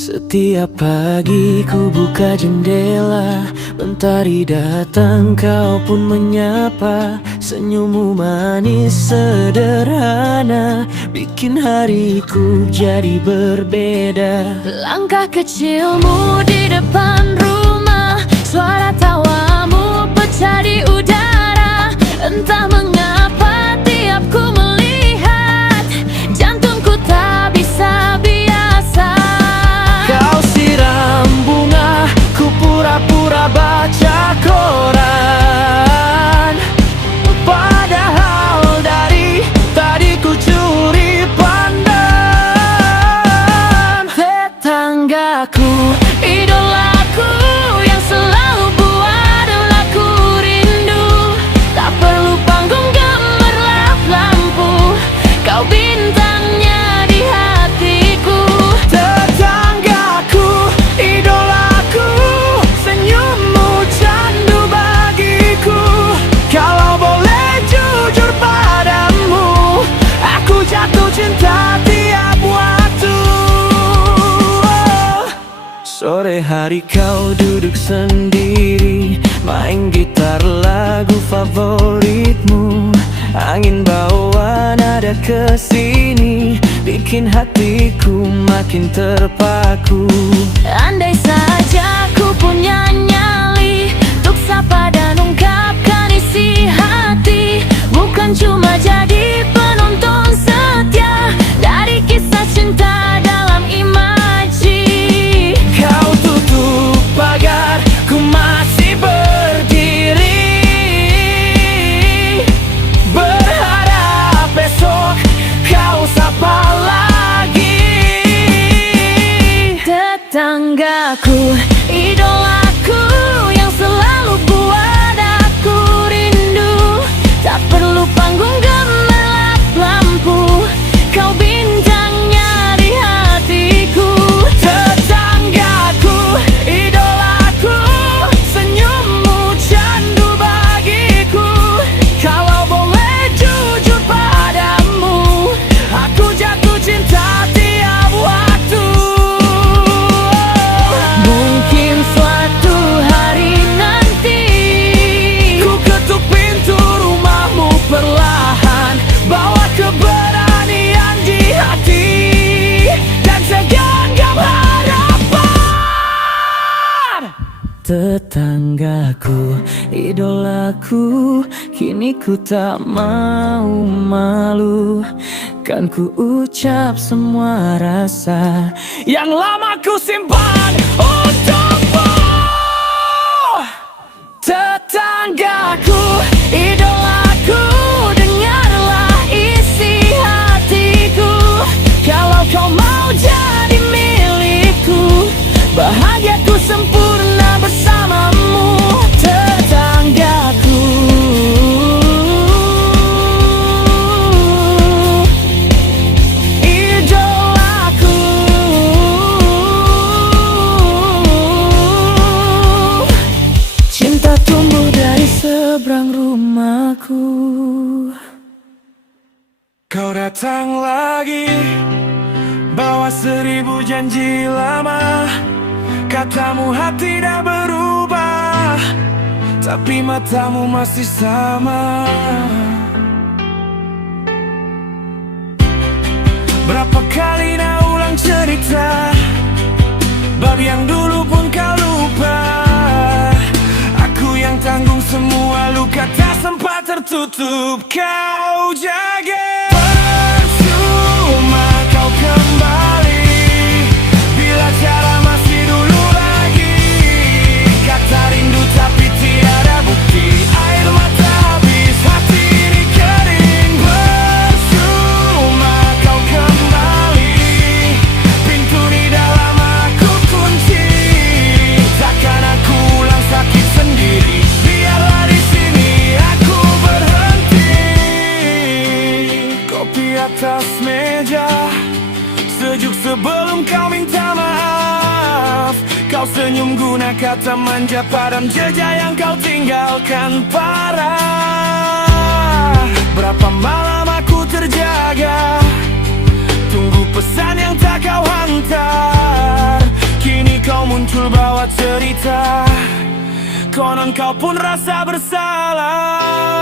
Setiap pagi ku buka jendela, mentari datang kau pun menyapa. Senyummu manis sederhana, bikin hariku jadi berbeda. Langkah kecilmu di depan rumah, suara tawamu pecah di udara. Entah mengapa tiap ku melihat, jantungku tak bisa biasa. Kau siram bunga, ku pura-pura baca koran. Padahal dari tadi ku curi pandang. Tetanggaku, idolaku, yang selalu buat aku rindu. Tak perlu panggung gemerlap lampu, kau bintangnya di hatiku. Tetanggaku, idolaku, senyummu candu bagiku. Kalau boleh jujur padamu, aku jatuh cinta tiap waktu. Sore hari kau duduk sendiri, main gitar lagu favoritmu. Angin bawa nada kesini, bikin hatiku makin terpaku. Andai saja ku punya nyali, untuk sapa dan ungkapkan isi hati. Bukan cuma jadi penonton setia dari kisah cinta dalam imaji. Kau tutup pagar, ku masih berdiri, berharap besok kau sapa lagi. Tetanggaku, idolaku, yang selalu buat aku rindu. Tak perlu panggung gemerlap lampu, kau bintangnya di hatiku. Tetanggaku, idolaku, senyummu candu bagiku. Kalau boleh jujur padamu, aku jatuh cinta tiap waktu. Mungkin suatu hari nanti ku ketuk pintu rumahmu perlahan, bawa keberanian di hati dan segenggam harapan. Tetanggaku, idolaku, kini ku tak mau malu. Kan ku ucap semua rasa yang lama ku simpan untukmu. Tetanggaku, idolaku, dengarlah isi hatiku. Kalau kau mau jadi milikku, bahagiaku sempurna bersamamu. Tetanggaku, idolaku, cinta tumbuh dari seberang rumahku. Kau datang lagi, bawa 1000 janji lama. Katamu hati dah berubah, tapi matamu masih sama. Berapa kali nak ulang cerita, bab yang dulu pun kau lupa. Aku yang tanggung semua luka tak sempat tertutup. Kau jaga, percuma kau kembali bila cara masih dulu lagi. Kata rindu tapi tiada bukti, air mata habis, hati ini kering. Percuma kau kembali, pintu di dalam aku kunci. Takkan aku ulang sakit sendiri, biarlah di sini aku berhenti. Kopi atas meja, sejuk sebelum kau minta maaf. Kau senyum guna kata manja, padam jejak yang kau tinggalkan parah. Berapa malam aku terjaga, tunggu pesan yang tak kau hantar. Kini kau muncul bawa cerita, konon kau pun rasa bersalah.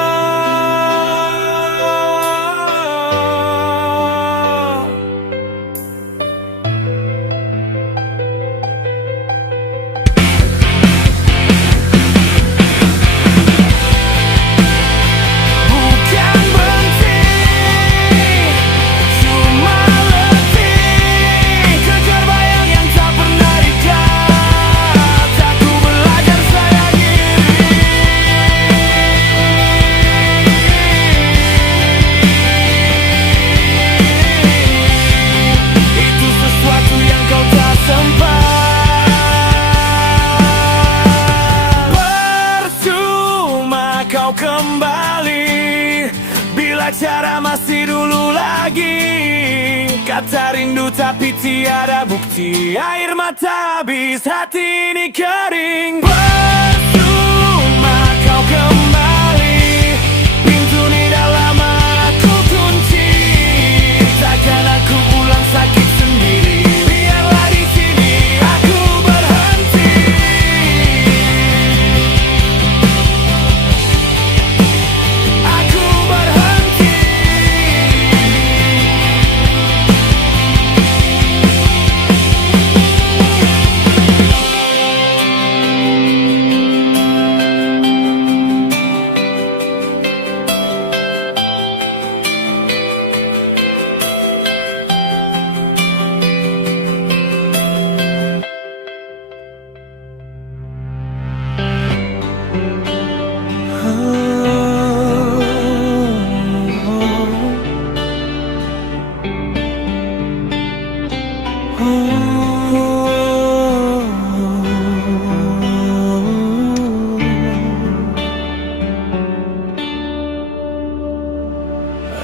Bukan benci, cuma letih, kejar bayang yang tak pernah didapat. Aku belajar sayang diri. Itu sesuatu yang kau tak sempat. Percuma kau kembali bila cara masih dulu lagi. Kata rindu tapi tiada bukti, air mata habis, hati ini kering. Percuma kau kembali, pintu ni dah lama aku kunci. Takkan aku ulang sakit sendiri, biarlah di sini aku berhenti. Aku berhenti.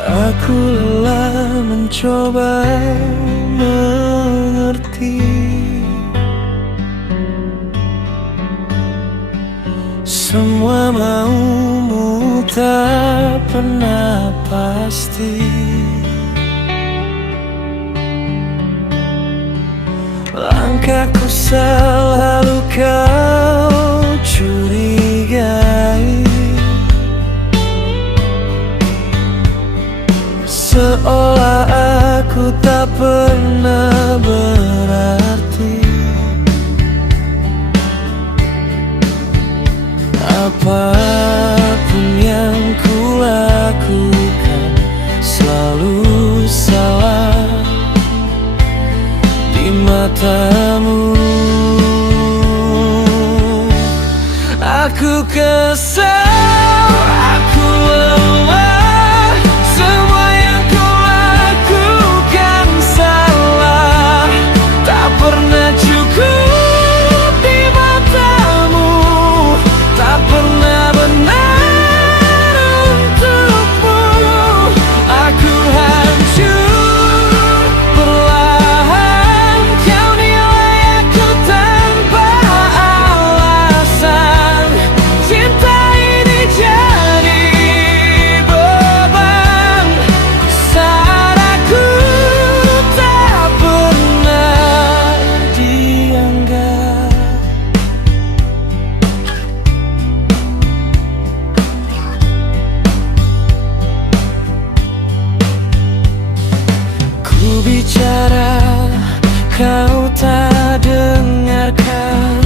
Aku lelah mencoba mengerti, semua maumu tak pernah pasti. Langkahku selalu kau curigai, seolah aku tak pernah berarti. Apapun yang ku lakukan selalu salah di matamu. Aku kesal, aku lelah, semua yang ku lakukan salah, tak pernah cukup di matamu, tak pernah benar untukmu. Aku hancur perlahan, kau nilai aku tanpa alasan. Cinta ini jadi beban saat aku tak pernah dianggap. Ku bicara, kau tak dengarkan.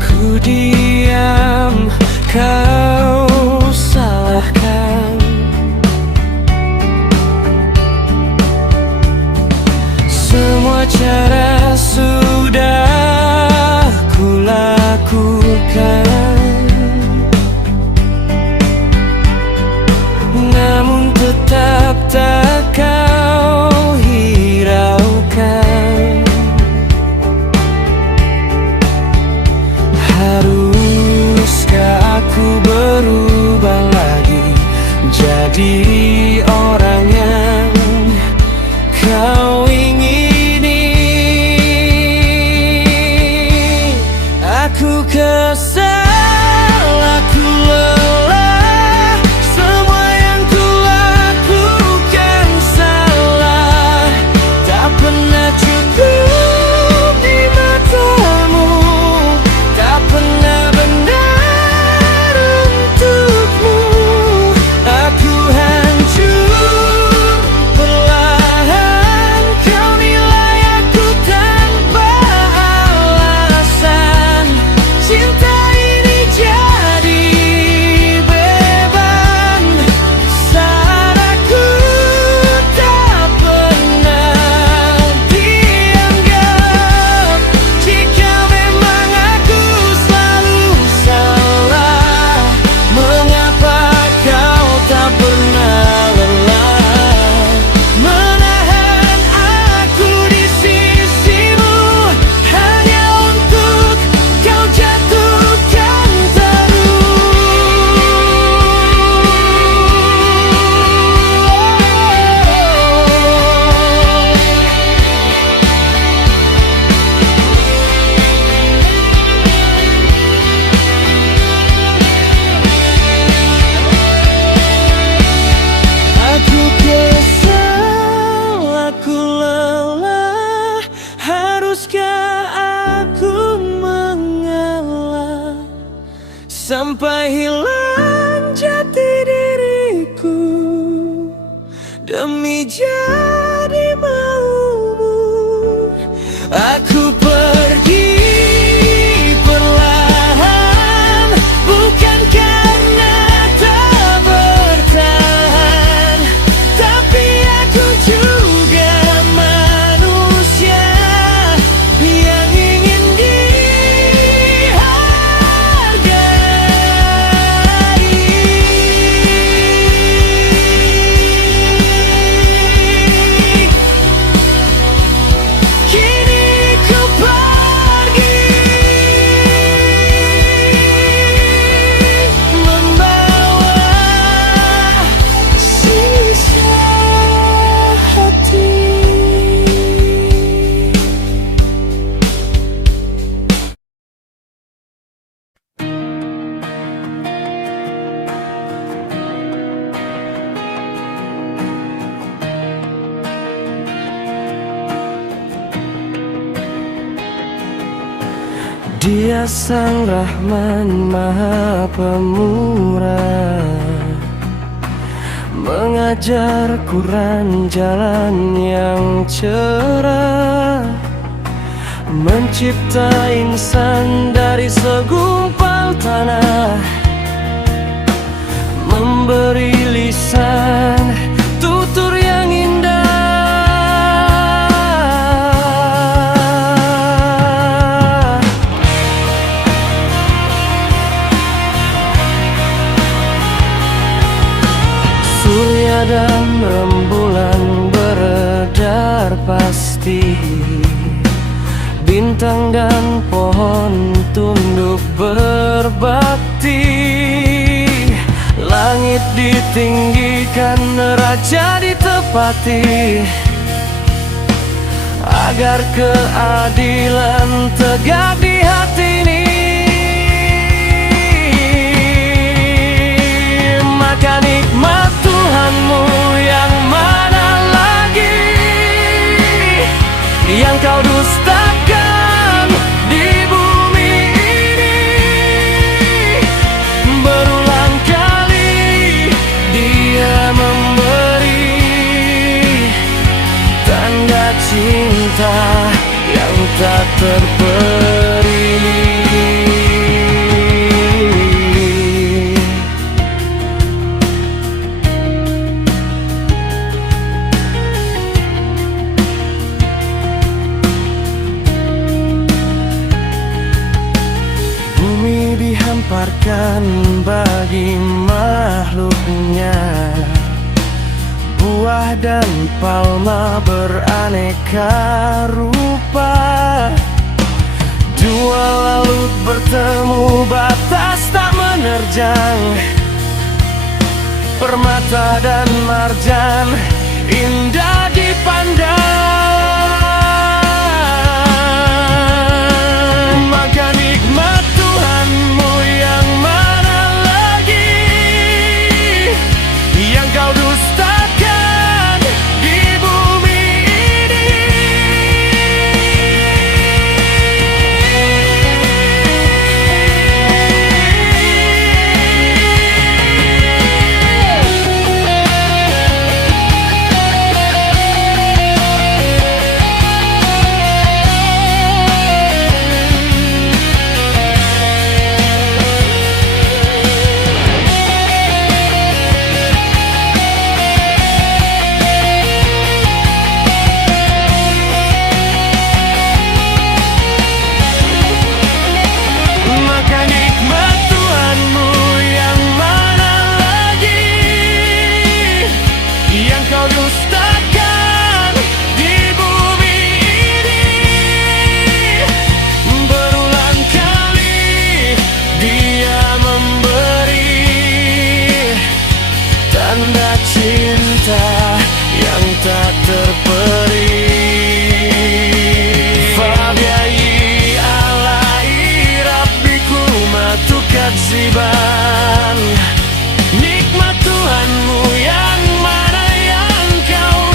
Ku diam, kau salahkan. Semua cara sudah ku lakukan, namun tetap tak sampai hilang jati diriku demi jadi maumu. Aku pergi perlahan, bukan karena tak bertahan, tapi aku juga manusia yang ingin dihargai. Kini ku pergi, membawa sisa hati. Dia Sang Rahman Maha Pemurah, mengajar Quran jalan yang cerah, mencipta insan dari segumpal tanah, memberi lisan tutur yang indah. Surya dan rembulan beredar pasti, bintang dan pohon tunduk berbakti, langit ditinggikan, raja ditepati, agar keadilan tegak di hati ini. Maka nikmat Tuhanmu yang mana lagi, yang kau dustakan di bumi ini. Berulang kali Dia memberi tanda cinta yang tak terperi. Bumi dihamparkan bagi makhluknya, buah dan palma beraneka rupa. Dua laut bertemu, batas tak menerjang, permata dan marjan indah dipandang. Maka nikmat Tuhanmu yang mana lagi, yang kau dustakan di bumi ini. Maka nikmat Tuhanmu yang mana lagi, yang kau dustakan di bumi ini. Berulang kali Dia memberi tanda cinta yang tak terperi. Fabiai alai rabbiku matukadziban, nikmat Tuhanmu yang mana yang kau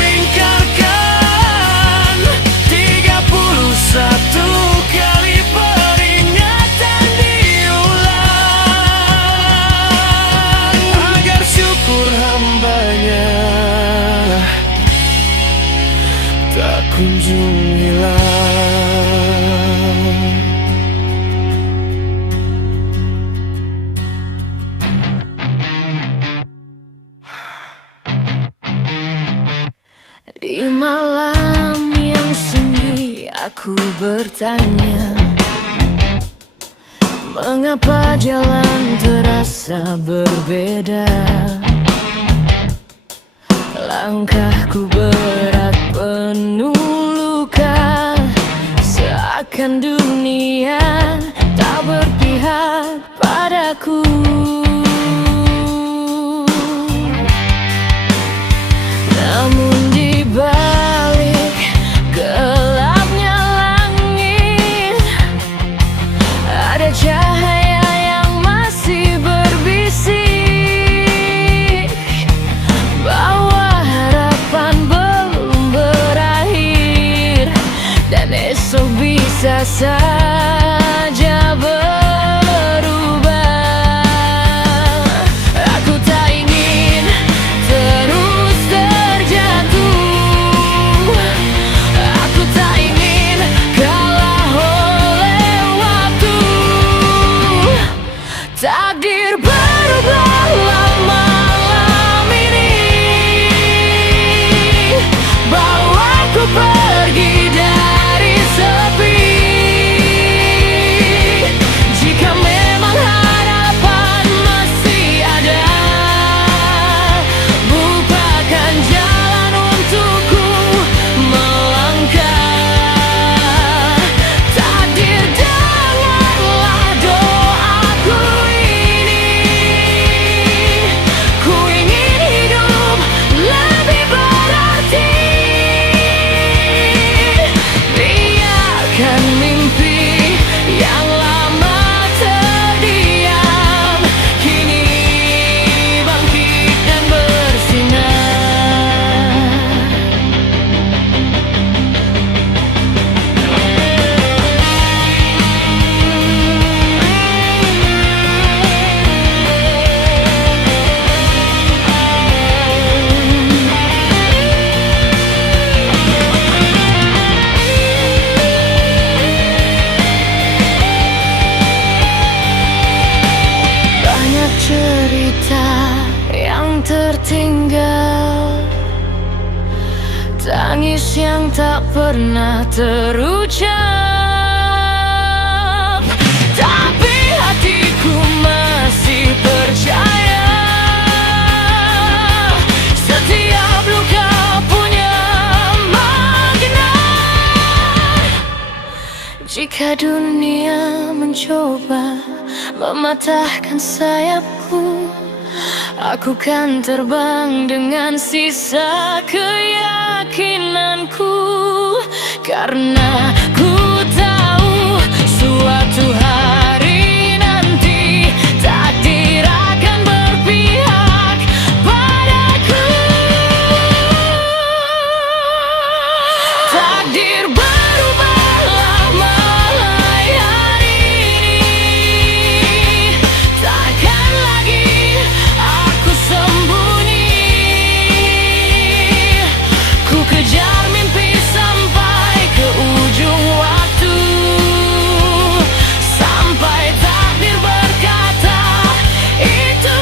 kunjung hilang. Di malam yang sunyi aku bertanya, mengapa jalan terasa berbeda? Langkahku berat penuh luka, seakan dunia tak berpihak padaku. Namun di balik gelapnya langit, ada cahaya yang masih berbisik bahwa harapan belum berakhir, dan esok bisa saja berubah. Aku tak ingin terus terjatuh, aku tak ingin kalah oleh waktu. Takdir berubahlah malam ini, bawaku pergi dari sepi. Jika memang harapan masih ada, bukakan jalan untukku melangkah. Takdir, dengarlah doaku ini, ku ingin hidup lebih berarti. Biarkan mimpi yang lama terdiam kini bangkit dan bersinar. Banyak cerita yang tertinggal, tangis yang tak pernah terucap, tapi hatiku masih percaya setiap luka punya makna. Jika dunia mencoba mematahkan sayapku, aku kan terbang dengan sisa keyakinanku. Karena ku tahu suatu hari nanti takdir akan berpihak padaku. Takdir berubahlah mulai hari ini, takkan lagi aku sembunyi. Ku kejar mimpi sampai ke ujung waktu, sampai takdir berkata itu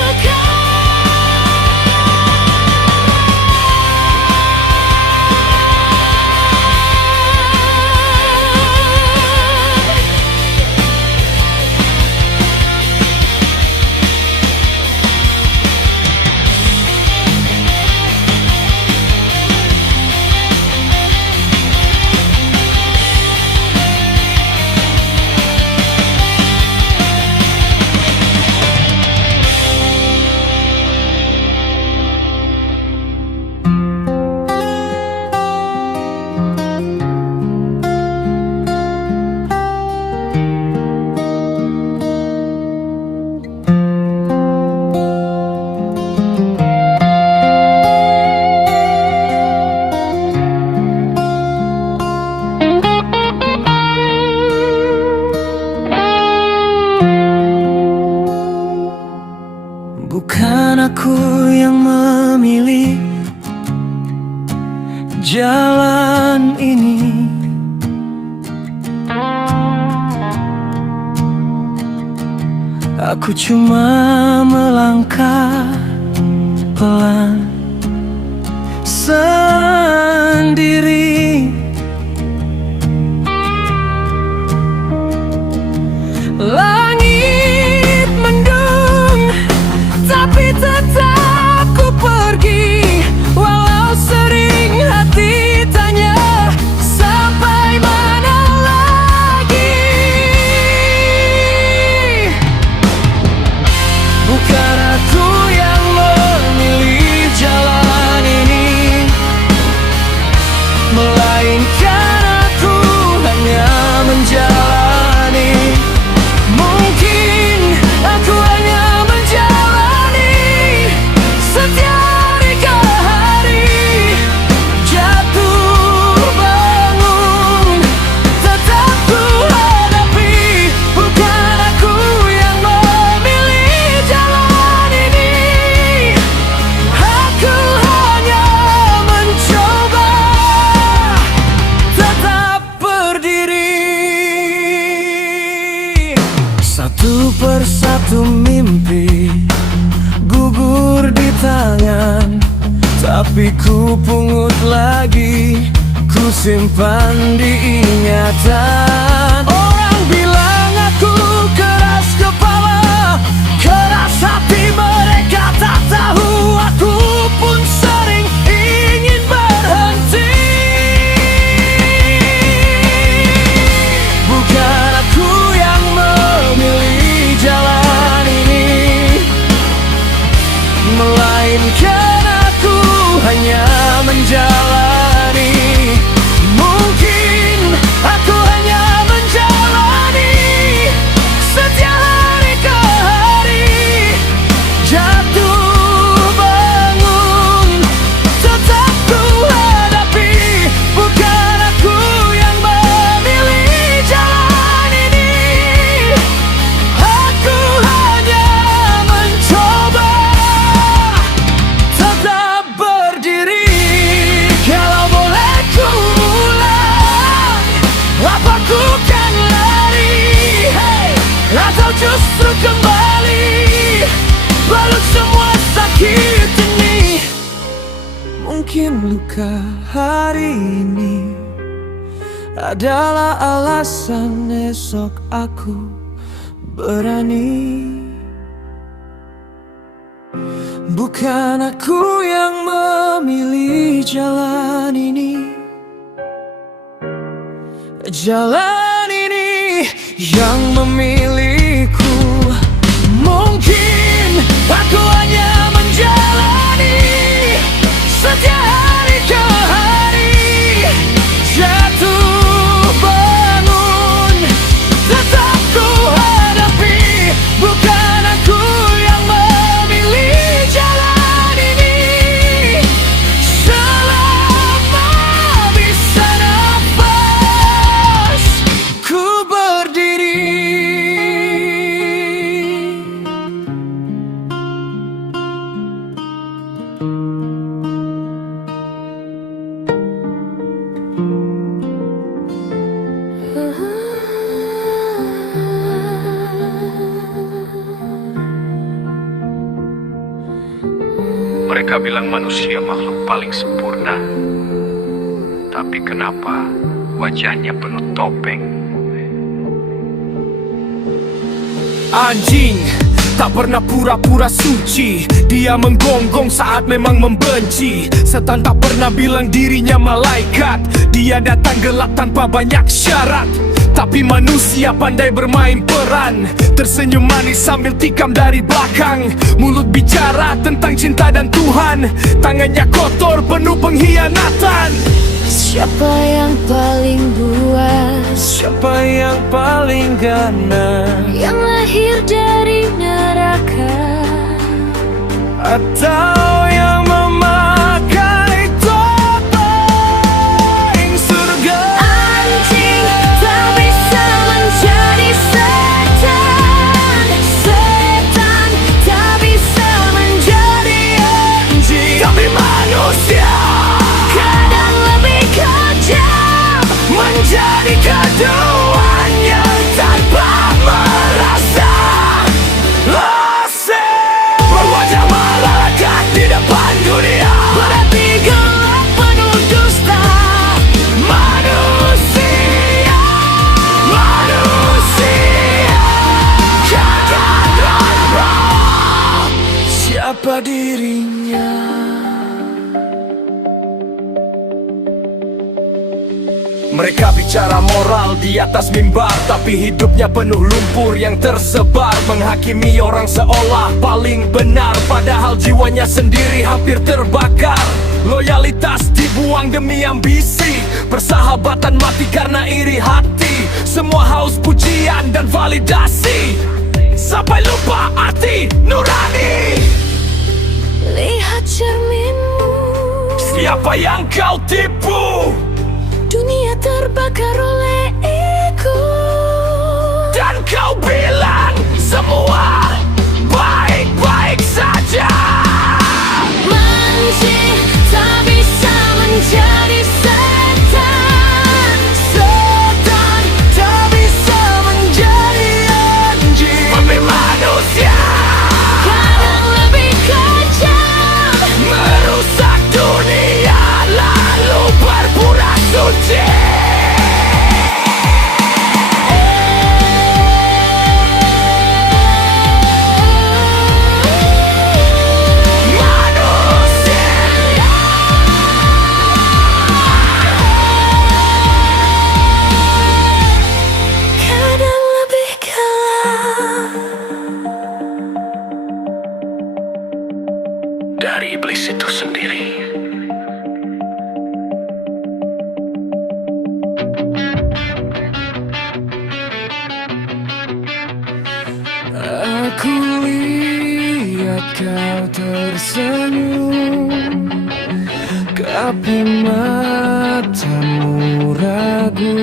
Bukan aku yang memilih jalan jalan ini. Aku cuma melangkah pelan sendiri. Langit mendung, tapi tetap ku pergi. Walau sering hati tanya, sampai mana lagi? Bukan aku yang memilih jalan ini, melainkan aku hanya menjalani. Mungkin aku hanya menjalani setiap hari ke hari, jatuh bangun tetap ku hadapi. Bukan aku yang memilih jalan ini, aku hanya mencoba tetap berdiri. Satu persatu mimpi gugur di tangan, tapi ku pungut lagi, ku simpan di ingatan. Orang bilang aku keras kepala, keras hati, mereka tak tahu aku pun sering ingin berhenti. Bukan aku yang memilih jalan ini, melainkan aku hanya menjalani. Mungkin aku hanya menjalani setiap hari ke hari, jatuh bangun tetap ku hadapi. Bukan aku yang memilih jalan ini, aku hanya mencoba tetap berdiri. Kalau boleh ku ulang, apa ku kan lari, hey, atau justru kembali balut semua sakit ini. Mungkin luka hari ini adalah alasan esok aku berani. Bukan aku yang memilih jalan ini, jalan ini yang memilihku. Mungkin aku hanya menjalani setiap hari ke hari, jatuh bangun tetap ku hadapi. Bukan aku yang memilih jalan ini, selama bisa nafas ku berdiri. Mereka bilang manusia makhluk paling sempurna, tapi kenapa wajahnya penuh topeng? Anjing tak pernah pura-pura suci, dia menggonggong saat memang membenci. Setan tak pernah bilang dirinya malaikat, dia datang gelap tanpa banyak syarat. Tapi manusia pandai bermain peran, tersenyum manis sambil tikam dari belakang. Mulut bicara tentang cinta dan Tuhan, tangannya kotor penuh pengkhianatan. Siapa yang paling buas? Siapa yang paling ganas? Yang lahir dari neraka atau yang memakai topeng surga? anjing tak bisa menjadi setan, setan tak bisa menjadi anjing. Tapi manusia kadang lebih kejam Mereka bicara moral di atas mimbar, tapi hidupnya penuh lumpur yang tersebar. Menghakimi orang seolah paling benar, padahal jiwanya sendiri hampir terbakar. Loyalitas dibuang demi ambisi, persahabatan mati karena iri hati. Semua haus pujian dan validasi, sampai lupa arti nurani. Lihat cerminmu, siapa yang kau tipu? dunia terbakar oleh ego. Dan kau bilang semua baik-baik saja. Mancing tak bisa menjadi setan. Setan tak bisa menjadi anjing. Tapi manusia Kadang lebih kejam, merusak dunia lalu berpura suci. kadang lebih gelap. Dari iblis itu sendiri. Aku lihat kau tersenyum, tapi matamu ragu.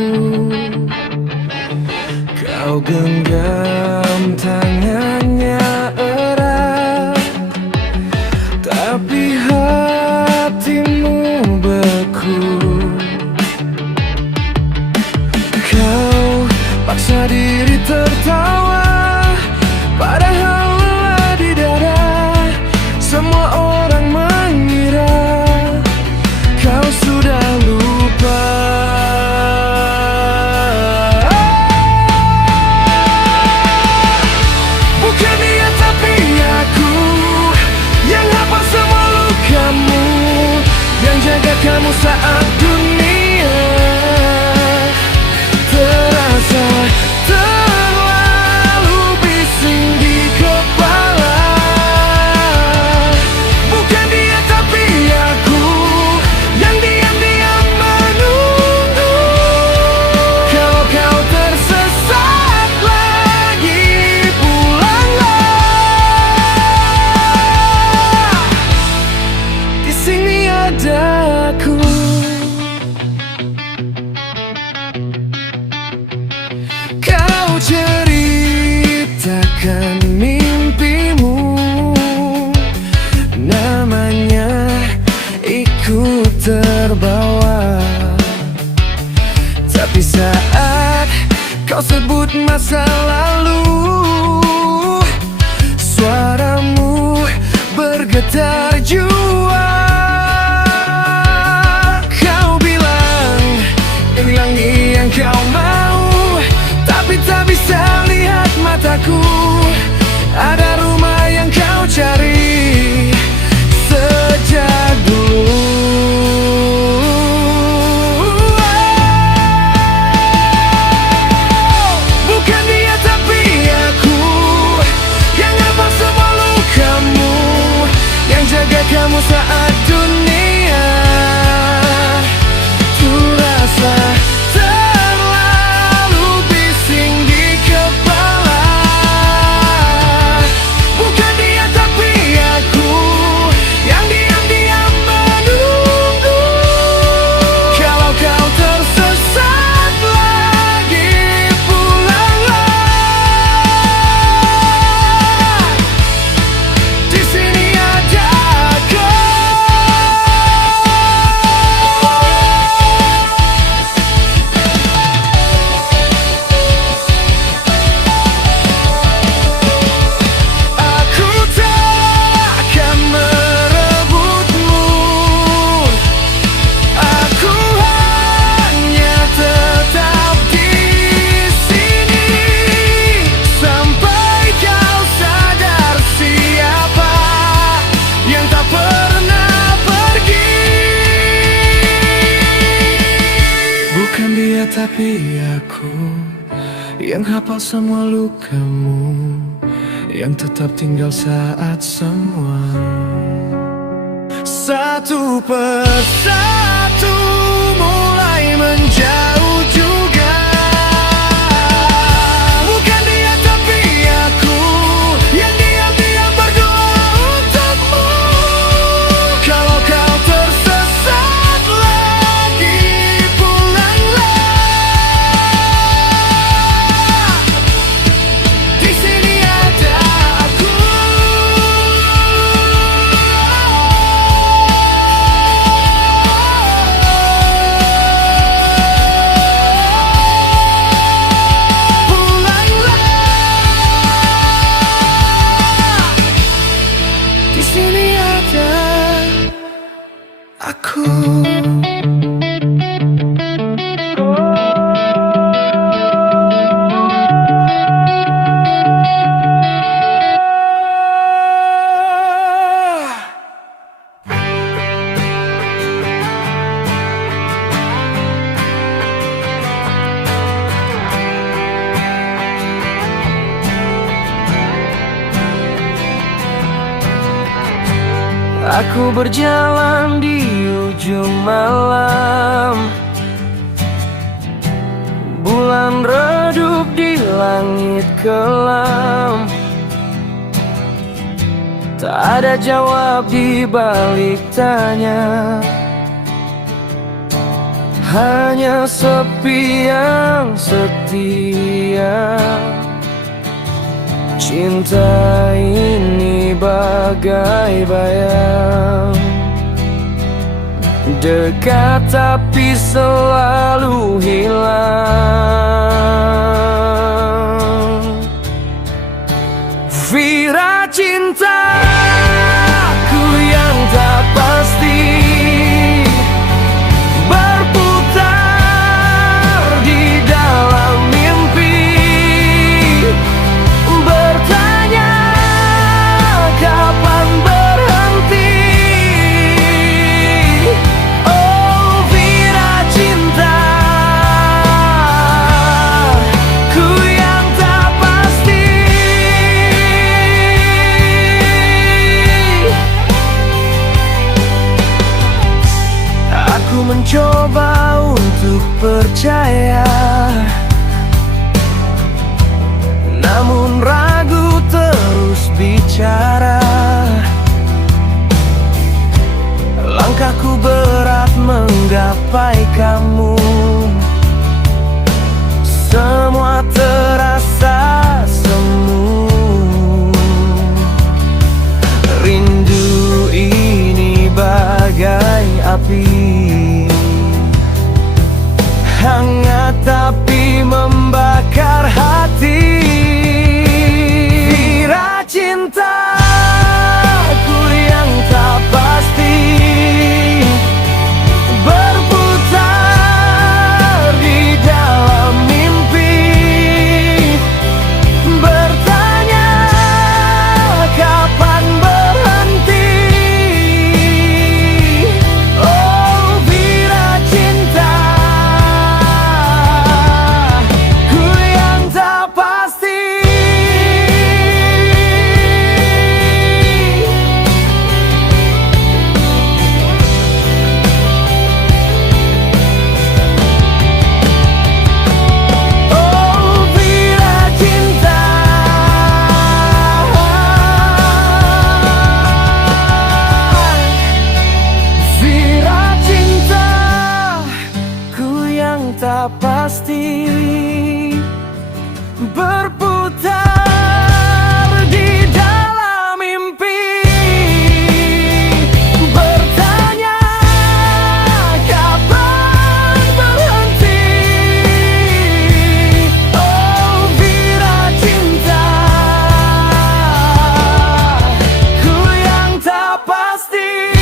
Kau genggam tangannya erat, tapi hatimu beku. Kau paksa diri tertawa, padahal lelah di dada. Semua orang mengira kau sudah lupa. Bukan dia tapi aku yang hafal semua lukamu, yang jaga kamu saat dunia terasa terlalu bising di kepala. Bukan dia tapi aku yang diam-diam menunggu. Kalau kau tersesat lagi, pulanglah. Di sini ada aku. Kau ceritakan mimpimu, namanya ikut terbawa. Tapi saat kau sebut masa lalu, suaramu bergetar jua. Kau bilang inilah yang kau mau, tapi tak bisa lihat mataku. Ada rumah yang kau cari sejak dulu. Bukan dia tapi aku yang hafal semua lukamu, yang jaga kamu saat tapi aku yang hafal semua lukamu, yang tetap tinggal saat semua satu persatu mulai menjauh juga. Bukan dia tapi aku yang diam-diam berdoa untukmu. Kalau kau tersesat lagi, pulanglah. Di sini ada aku. Di sini ada aku. Aku berjalan di ujung malam, bulan redup di langit kelam. Tak ada jawab di balik tanya, hanya sepi yang setia. Cinta ini bagai bayang, dekat tapi selalu hilang. Vira cintaku yang tak pasti, berputar di dalam mimpi, bertanya kapan berhenti. Oh Vira cintaku yang tak pasti. Aku mencoba untuk percaya, namun ragu terus bicara. Langkahku berat menggapai kamu, semua terasa semu. Rindu ini bagai api, hangat tapi membakar hati. Vira cintaku yang tak pasti, berputar di dalam mimpi, bertanya kapan berhenti. Oh Vira cintaku yang tak pasti. Oh Vira cinta, Vira cintaku yang tak pasti, berputar di dalam mimpi, bertanya kapan berhenti. Oh Vira cintaku yang tak pasti.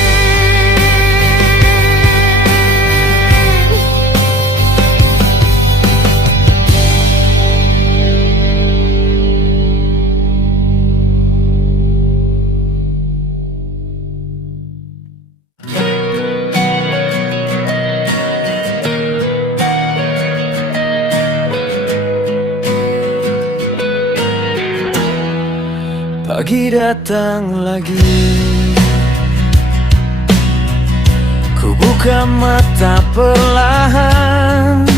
pergi datang lagi. Ku buka mata perlahan,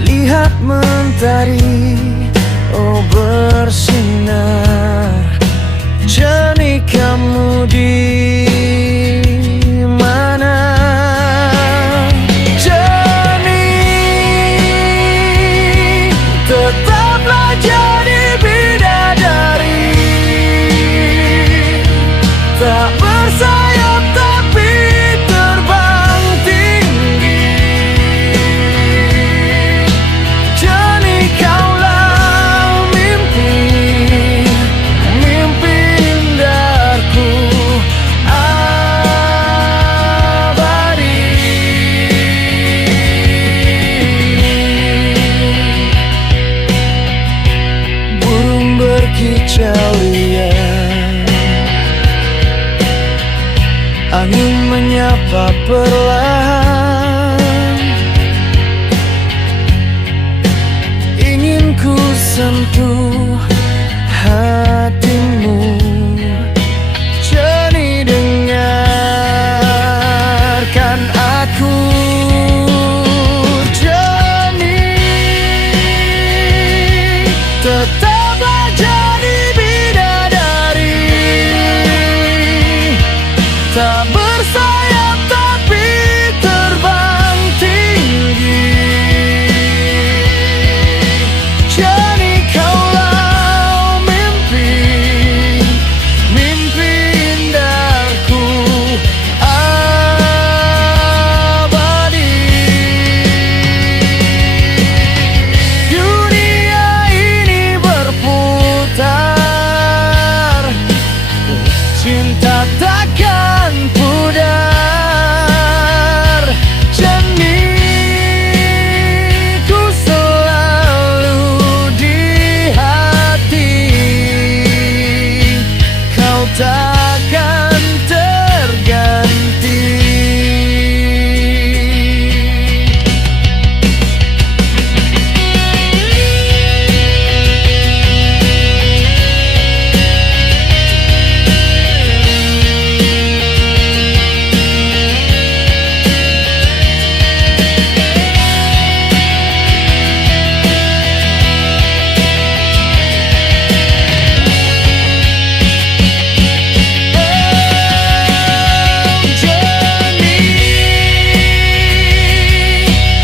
lihat mentari, oh bersinar. Jernih kamu di mana? Jernih, tetaplah jadi bidadari, tak bersayap tapi terbang tinggi. Jernih kaulah mimpi, mimpi indarku abadi. Burung berkicau liar, angin menyapa perlahan, ingin ku sentuh hatimu. Jernih, dengarkan aku. Jernih, tetaplah jadi bidadari, tak bersayap tapi terbang tinggi. Jernih kaulah mimpi, mimpi indarku abadi. Dunia ini berputar, cinta takkan pudar. Jernih, ku selalu di hati, kau takkan terganti.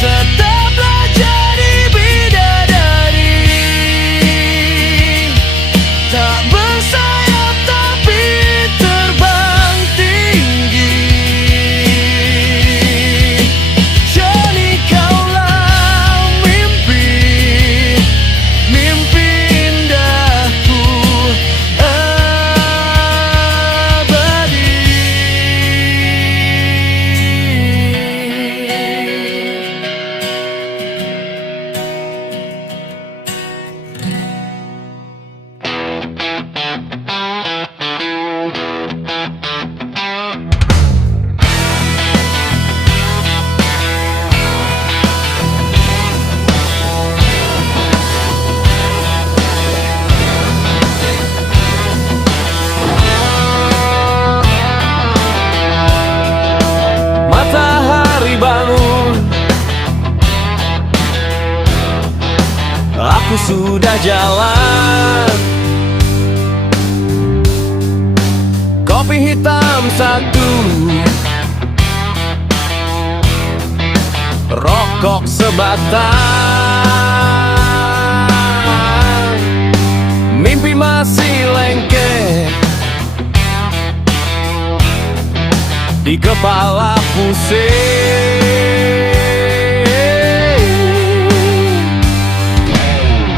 Tetaplah jadi bidadari, tak bersayap tapi terbang tinggi. Jernih kaulah mimpi, mimpi indahku abadi. Matahari bangun, aku sudah jalan. Kopi hitam satu, rokok sebatang, mimpi masih lengket di kepala pusing.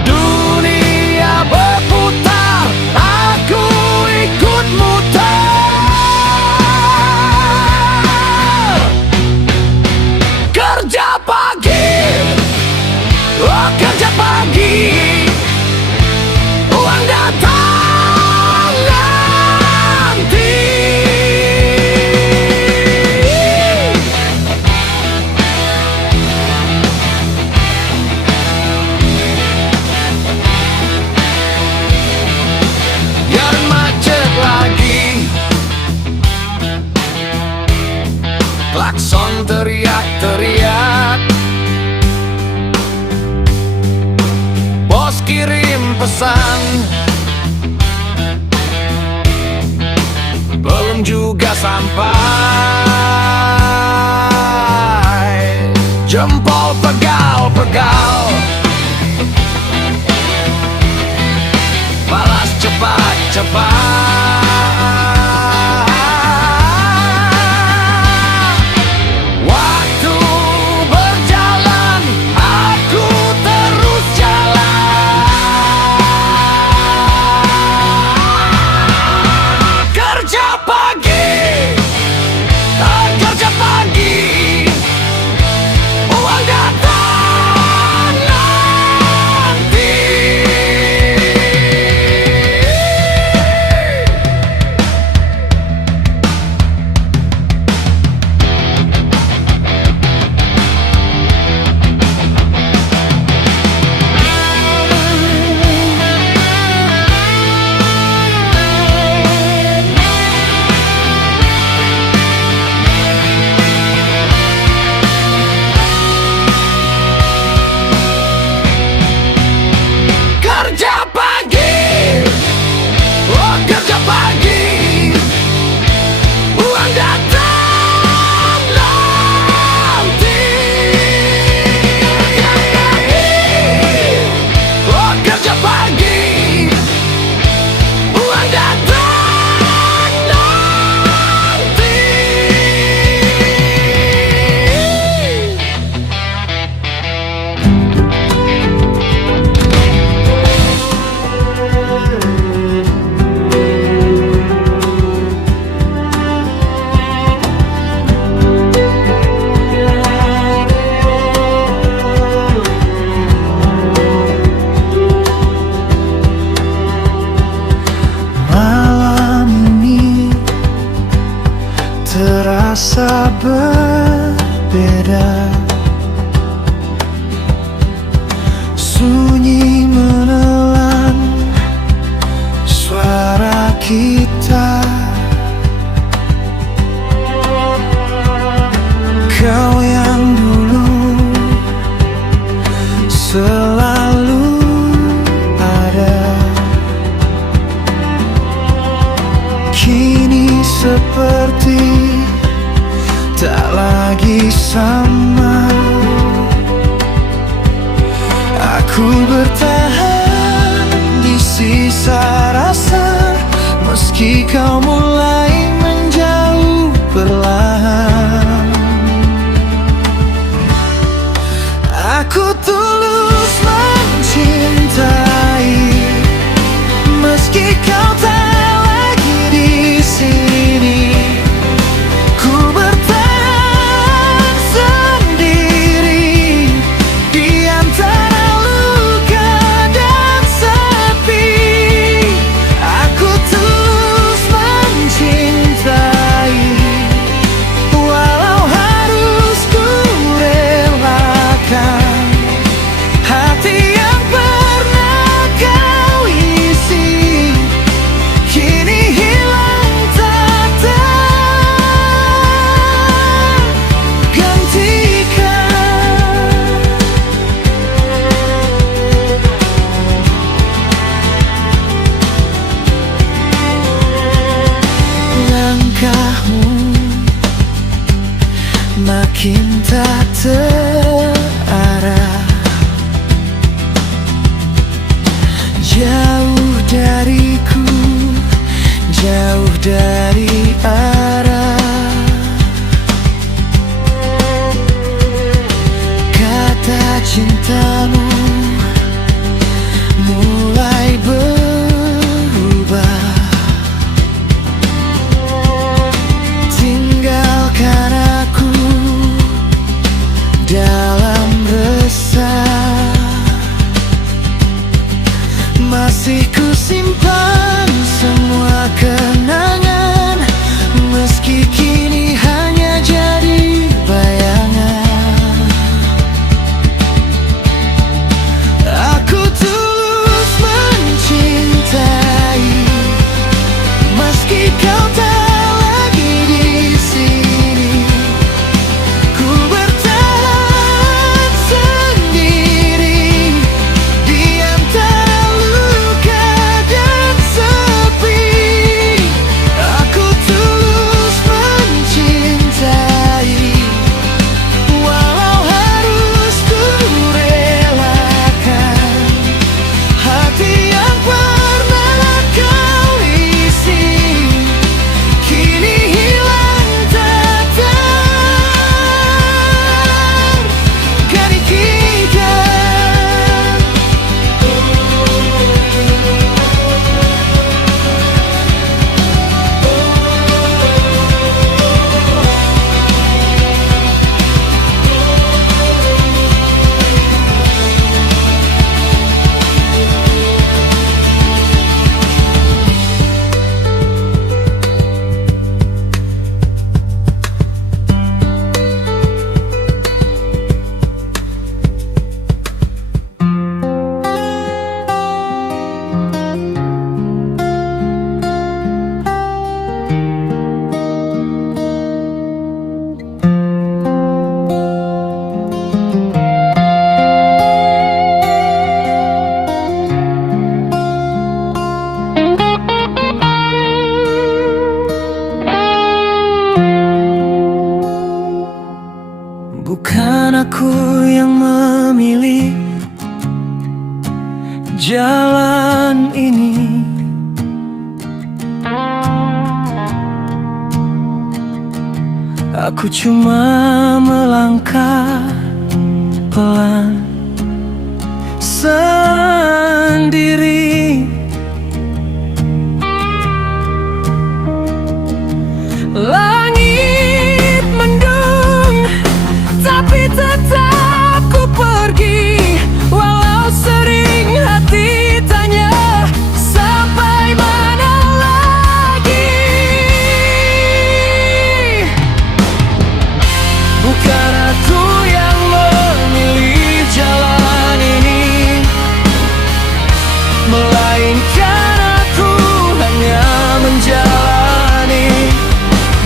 Dunia berputar, aku ikut muter. Kerja pagi, oh kerja pagi, uang datang nanti. klakson teriak-teriak. Bos kirim pesan, belum juga sampai. Jempol pegal-pegal, balas cepat-cepat. Waktu berjalan, aku terus jalan. Kerja pagi, kerja pagi, uang datang nanti. Kerja pagi, oh kerja pagi, uang datang nanti. Oh kerja pagi, uang datang nanti. Malam ini terasa berbeda, sunyi menelan suara kita. Kau yang dulu selalu ada, kini seperti tak lagi sama. Aku bertahan di sisa rasa, meski kau mulai menjauh perlahan. Aku tulus mencintai, meski kau tak lagi di sini. Ku bertahan sendiri di antara luka dan sepi. Aku tulus mencintai, walau harus ku relakan hati yang pernah kau isi, kini hilang tak tergantikan. Langkahmu makin tak terarah, jauh dariku, jauh dari arah. Kata cintamu mulai berubah, tinggalkan aku dalam resah. Masih ku simpan semua kenangan, meski kini hanya jadi bayangan. Aku tulus mencintai, meski kau tak lagi di sini. Bukan aku yang memilih jalan ini. Aku cuma melangkah pelan sendiri. Langit mendung, tapi tetap ku pergi. Walau sering hati tanya, sampai mana lagi? Bukan aku yang memilih jalan ini, melainkan aku hanya menjalani.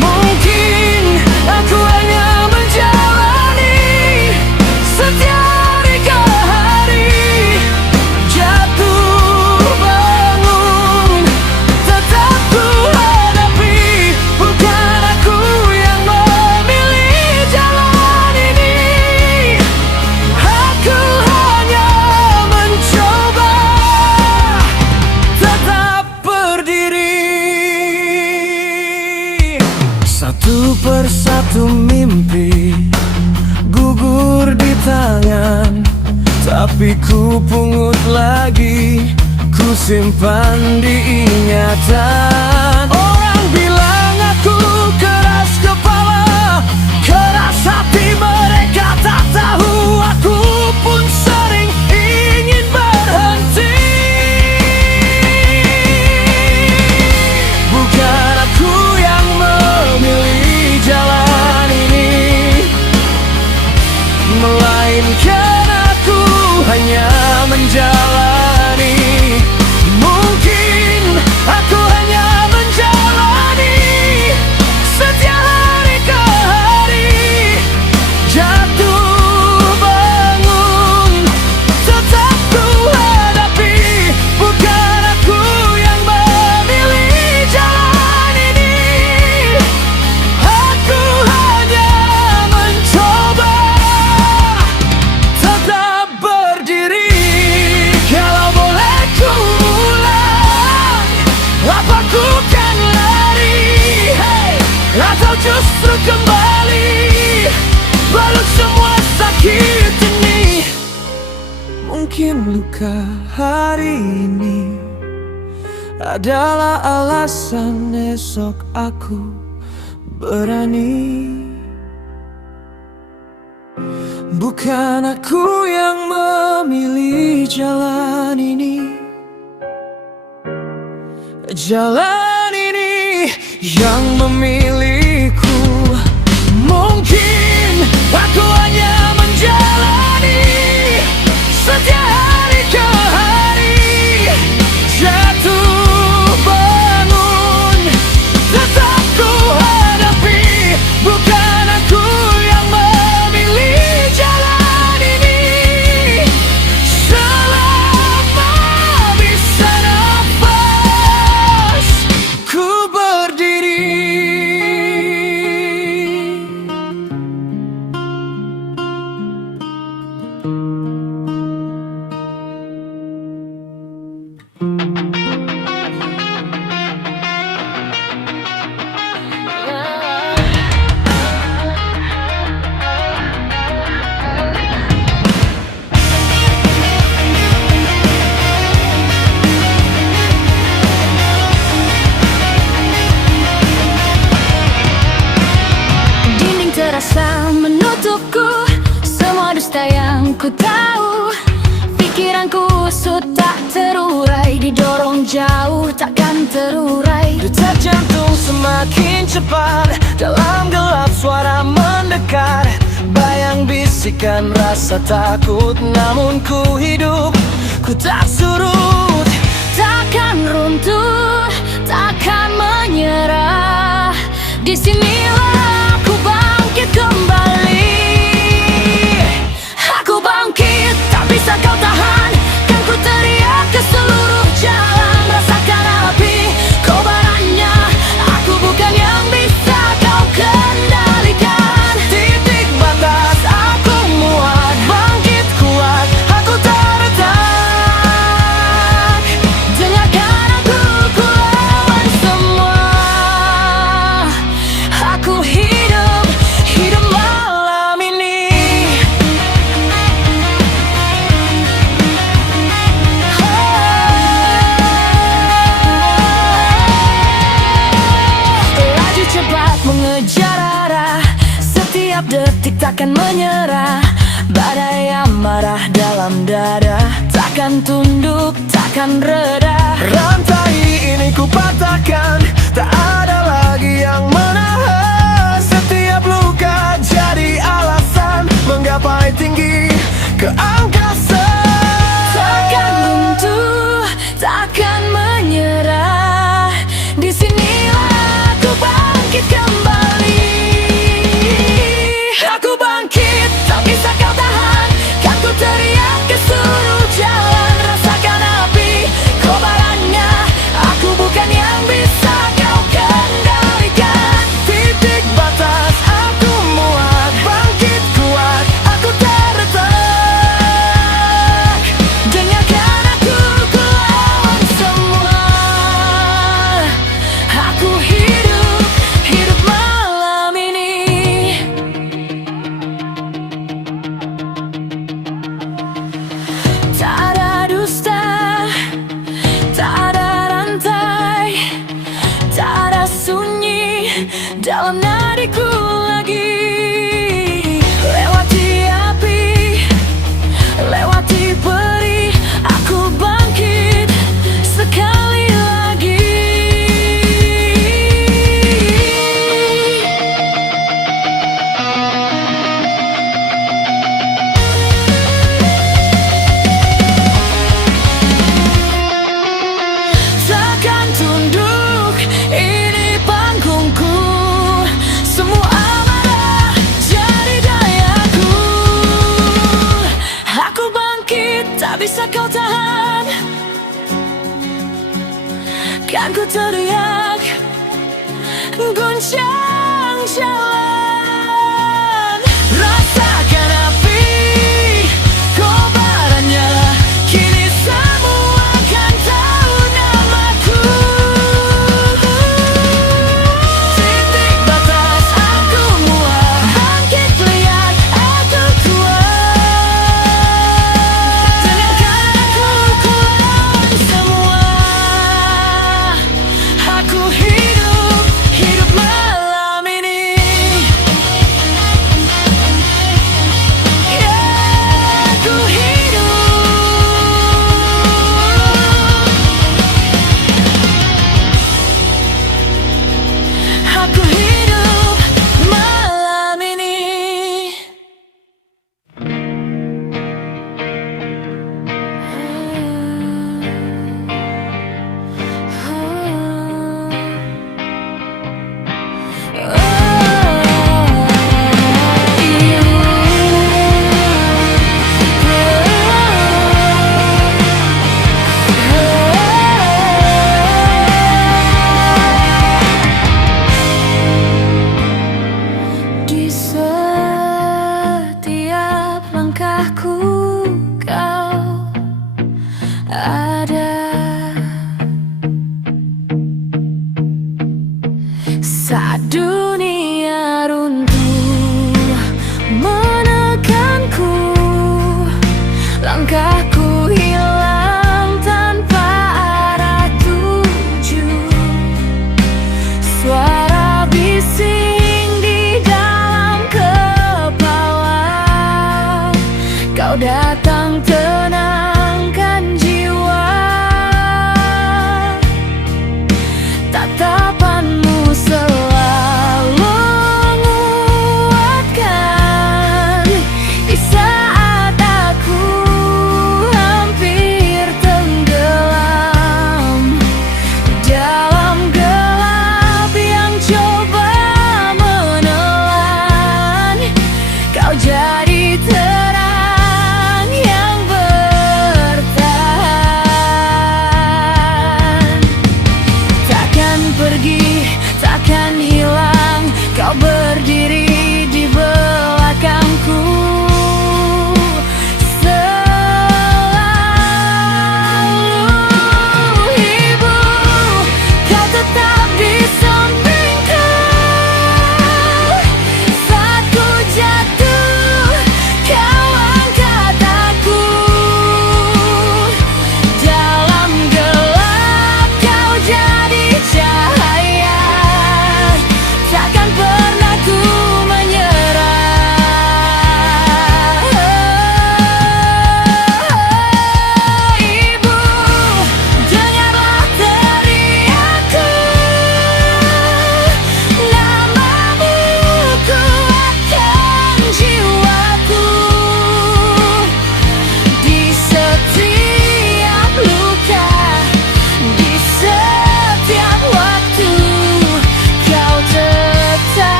Mungkin aku hanya menjalani setiap hari ke hari, jatuh bangun tetap ku hadapi. Bukan aku yang memilih jalan ini, aku hanya mencoba tetap berdiri. Satu persatu mimpi gugur di tangan, tapi ku pungut lagi, ku simpan di ingatan. Orang bilang aku keras kepala, keras hati, mereka tak tahu aku pun sering ingin berhenti. Bukan aku yang memilih jalan ini, melainkan aku hanya menjalani. Mungkin aku hanya menjalani setiap hari ke hari, jatuh bangun tetap ku hadapi. Bukan aku yang memilih jalan ini, aku hanya mencoba tetap berdiri. Kalau boleh ku ulang, apa ku kan lari, hey, atau justru kembali balut semua sakit ini. Mungkin luka hari ini adalah alasan esok aku berani. Bukan aku yang memilih jalan ini, jalan ini yang memilihku. Mungkin aku hanya menjalani setiap hari ke hari, jatuh bangun tetap ku hadapi. Bukan aku yang memilih jalan ini, selama bisa nafas ku berdiri. Dinding terasa menutupku, semua dusta yang ku tahu. Pikiranku sudah terurai, didorong jauh takkan terurai. Detak jantung semakin cepat, dalam gelap suara mendekat. Bayang bisikan rasa takut, namun ku hidup, ku tak surut. Takkan runtuh, takkan menyerah. Disinilah aku bangkit kembali. Aku bangkit, tak bisa kau tahan. Kan ku teriak ke seluruh jalan, rasakan api kobarannya. Aku bukan yang bisa kau kendalikan. Titik batas Setiap detik takkan menyerah, badai yang marah dalam dada, takkan tunduk, takkan reda. Rantai ini ku patahkan, tak ada lagi yang menahan. Setiap luka jadi alasan menggapai tinggi ke angkasa. Takkan runtuh, takkan menyerah. Disinilah aku bangkit kembali. Aku bangkit, tak bisa kau tahan. Kan ku teriak ke seluruh jalan. Rasakan api, kobarannya. Aku bukan yang bisa kau kendalikan. Titik batas aku muat, bangkit kuat, aku terletak. Dengarkan aku, ku lawan semua. Aku hidup, hidup malam ini. Tak ada dusta, tak ada rantai, tak ada sunyi dalam nadiku lagi. Lewati api, lewati peri, aku bangkit sekali lagi. Takkan tunduk, ini panggungku. Semua amarah jadi dayaku. Aku bangkit, tak bisa kau tahan. Kan ku teriak, guncang jalan. Rasakan api, kobarannya. Kini semua kan tahu namaku. Titik batas aku muat, bangkit lihat aku kuat. Dengarkan aku, ku lawan semua. Aku hidup, hidup malam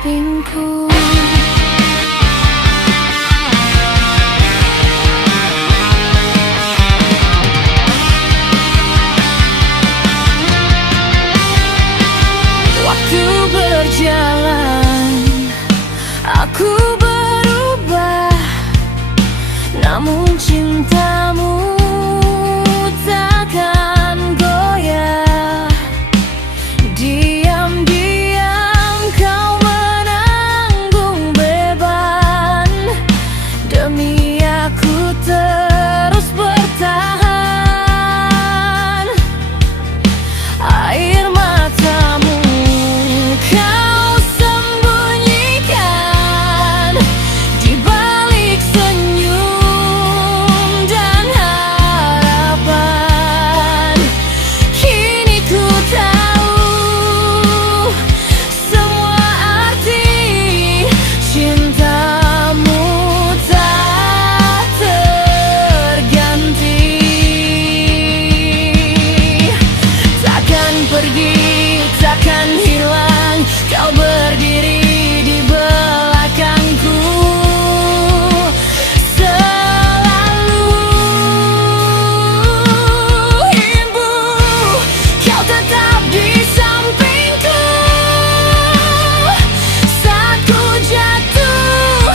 sampingku. Waktu berjalan, aku berubah, namun cintamu takkan goyah. Diam-diam kau menanggung beban, demi aku terus bertahan. Air matamu kau sembunyikan di balik senyum dan harapan. Kini ku tahu semua arti cintamu tak terganti. Takkan pergi, takkan hilang, kau berdiri di belakangku selalu. Ibu, kau tetap di sampingku. Saat ku jatuh,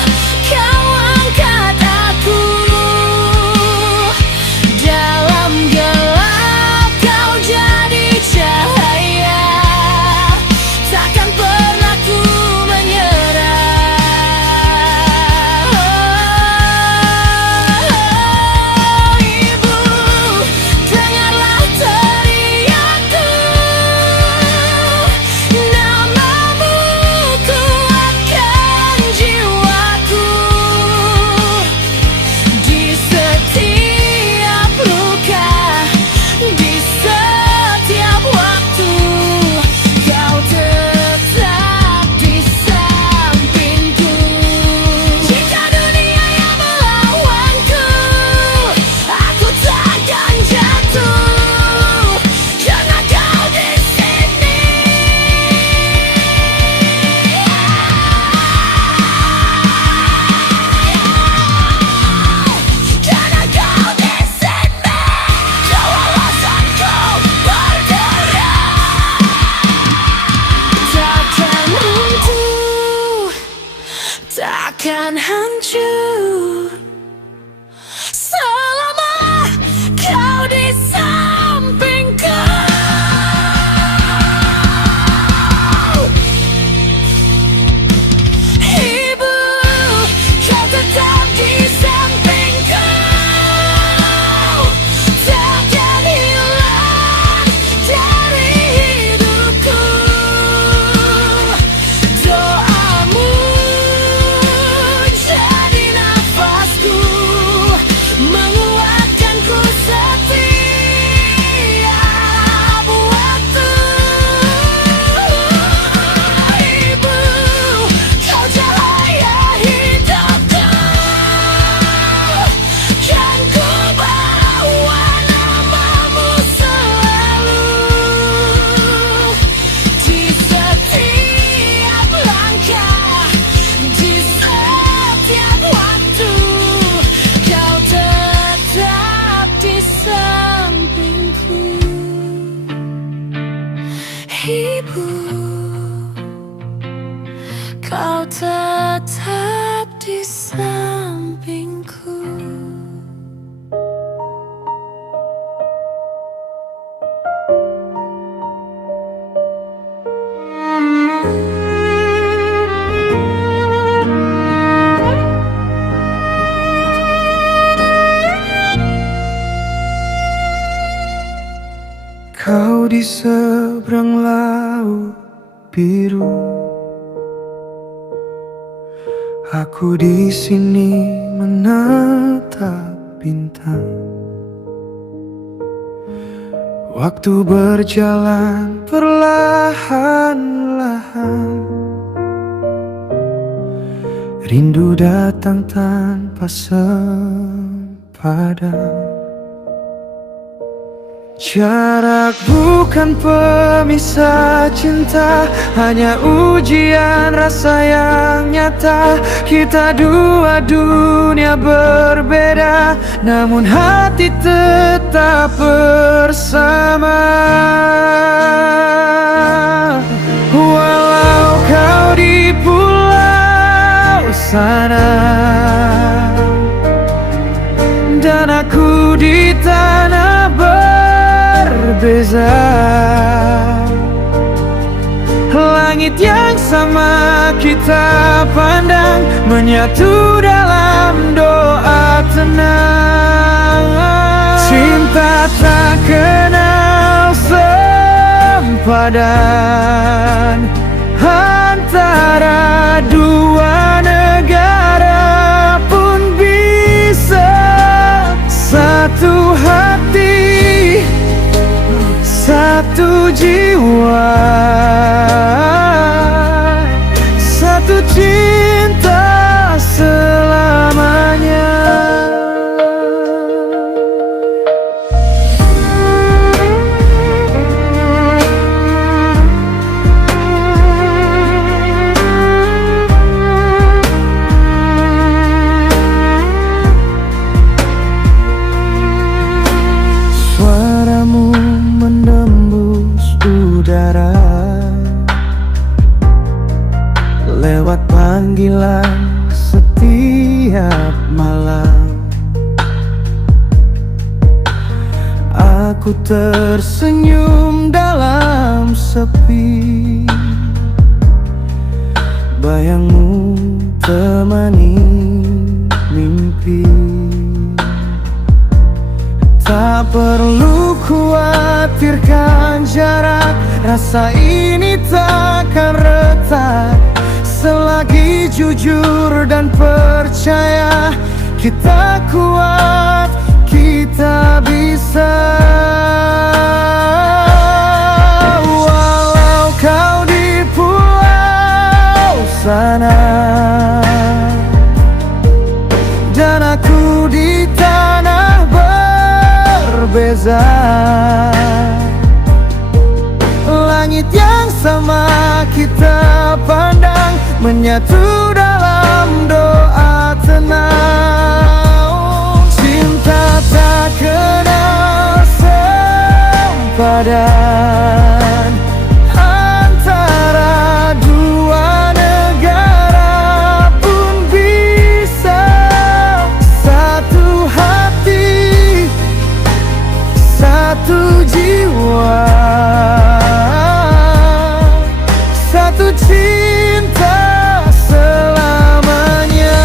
kau angkat aku. Dalam gelap kau jadi cahaya, takkan pernah ku menyerah. Oh, Ibu, dengarlah teriakku. Namamu kuatkan jiwaku. Di setiap luka, di setiap waktu, kau tetap di sampingku. Jika dunia yang melawanku, aku takkan jatuh, karena kau di sini. Karena kau di sini, kau alasanku berdiri. Takkan runtuh, takkan hancur, selama kau di sampingku. Ibu, kau tetap di sampingku. Takkan hilang dari hidupku. Doamu jadi nafasku, menguatkanku setiap waktu. Ibu, kau cahaya hidupku, kan ku bawa namamu selalu. Di setiap langkah, di setiap waktu, kau tetap di sampingku. Ibu, kau tetap di sampingku. Kau di seberang laut biru, aku di sini menatap bintang. Waktu berjalan perlahan-lahan, rindu datang tanpa sempadan. Jarak bukan pemisah cinta, hanya ujian rasa yang nyata. Kita dua dunia berbeda, namun hati tetap bersama. Walau kau di pulau sana dan aku di tanah berbeza, langit yang sama kita pandang, menyatu dalam doa tenang. Cinta tak kenal sempadan antara dua negara pun bisa satu hati, satu jiwa, satu cinta selamanya. Suaramu menembus udara lewat panggilan setiap malam. Aku tersenyum dalam sepi, bayangmu temani mimpi. Tak perlu khawatirkan jarak, rasa ini takkan retak selagi jujur dan percaya. Kita kuat, kita bisa. Walau kau di pulau sana dan aku di tanah berbeza, langit yang sama kita pandang, menyatu dalam doa tenang. Cinta tak kenal sempadan antara dua negara pun bisa satu hati, satu jiwa, satu cinta selamanya.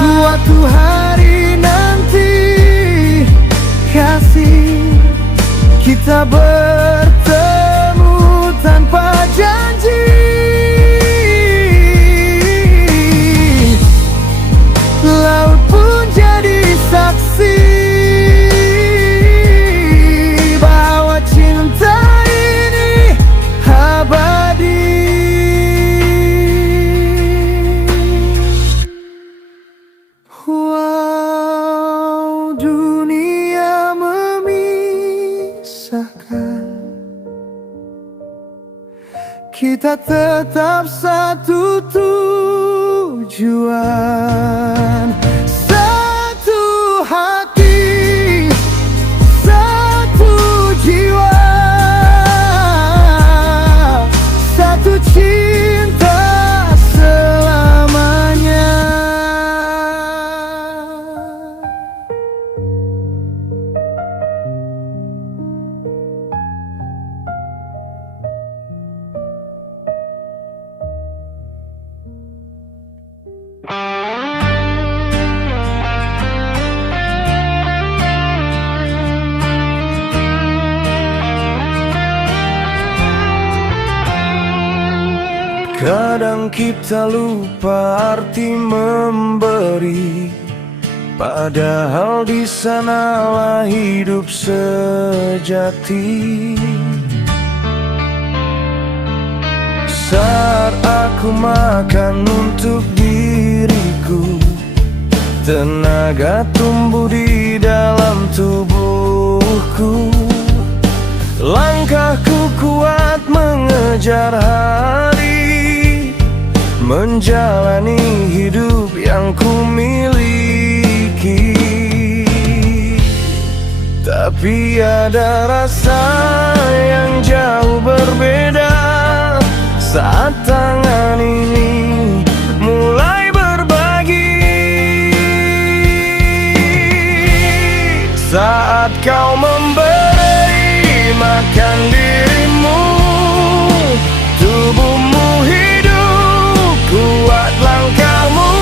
Suatu hari nanti kasih kita bertemu tanpa janji, laut pun jadi saksi bahwa cinta ini abadi. Wow, dunia memisahkan, kita tetap satu tujuan, satu hati, satu jiwa, satu cinta selamanya. Kadang kita lupa arti memberi, padahal di sanalah hidup sejati. Saat aku makan untuk diriku, tenaga tumbuh di dalam tubuhku. hidupku. Langkahku kuat mengejar hari, menjalani hidup yang ku miliki. Tapi ada rasa yang jauh berbeda saat tangan ini mulai berbagi. Saat kau memberi makan dirimu, tubuhmu hidup, kuat langkahmu.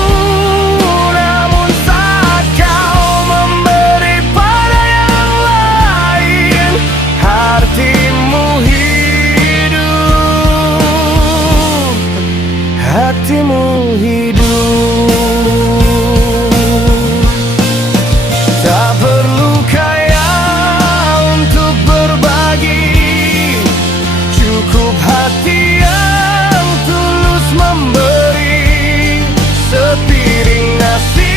Namun saat kau memberi pada yang lain, hatimu hidup, hatimu hidup. Tak perlu kaya untuk berbagi, cukup hati yang tulus memberi. Sepiring nasi,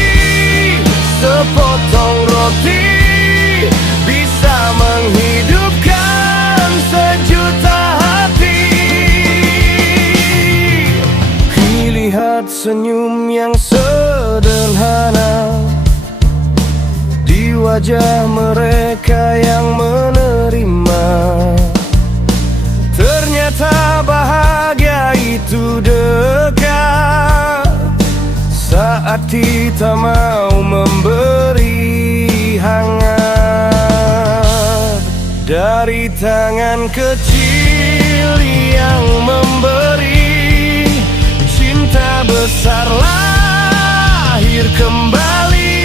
sepotong roti, bisa menghidupkan sejuta hati. Lihat senyum yang sederhana di wajah mereka yang menerima. Ternyata bahagia itu dekat saat kita mau memberi hangat dari tangan kecil yang memberi. Cinta besar lahir kembali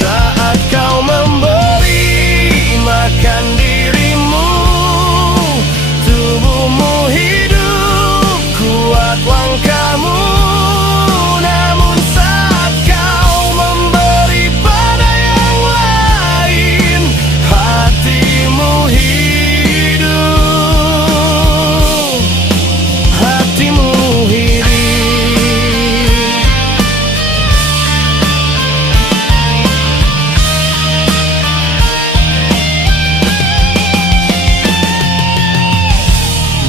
saat kau memberi makan dirimu, tubuhmu hidup, kuat langkahmu. Namun saat kau memberi pada yang lain, hatimu hidup, hatimu hidup.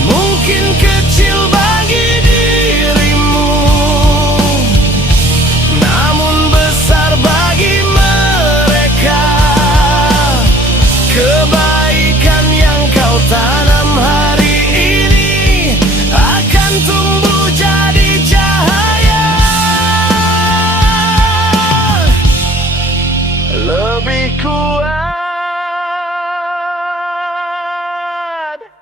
Mungkin kecil bagi dirimu, namun besar bagi mereka. Kebaikan yang kau tanam hari ini akan tumbuh jadi cahaya. Lebih kuat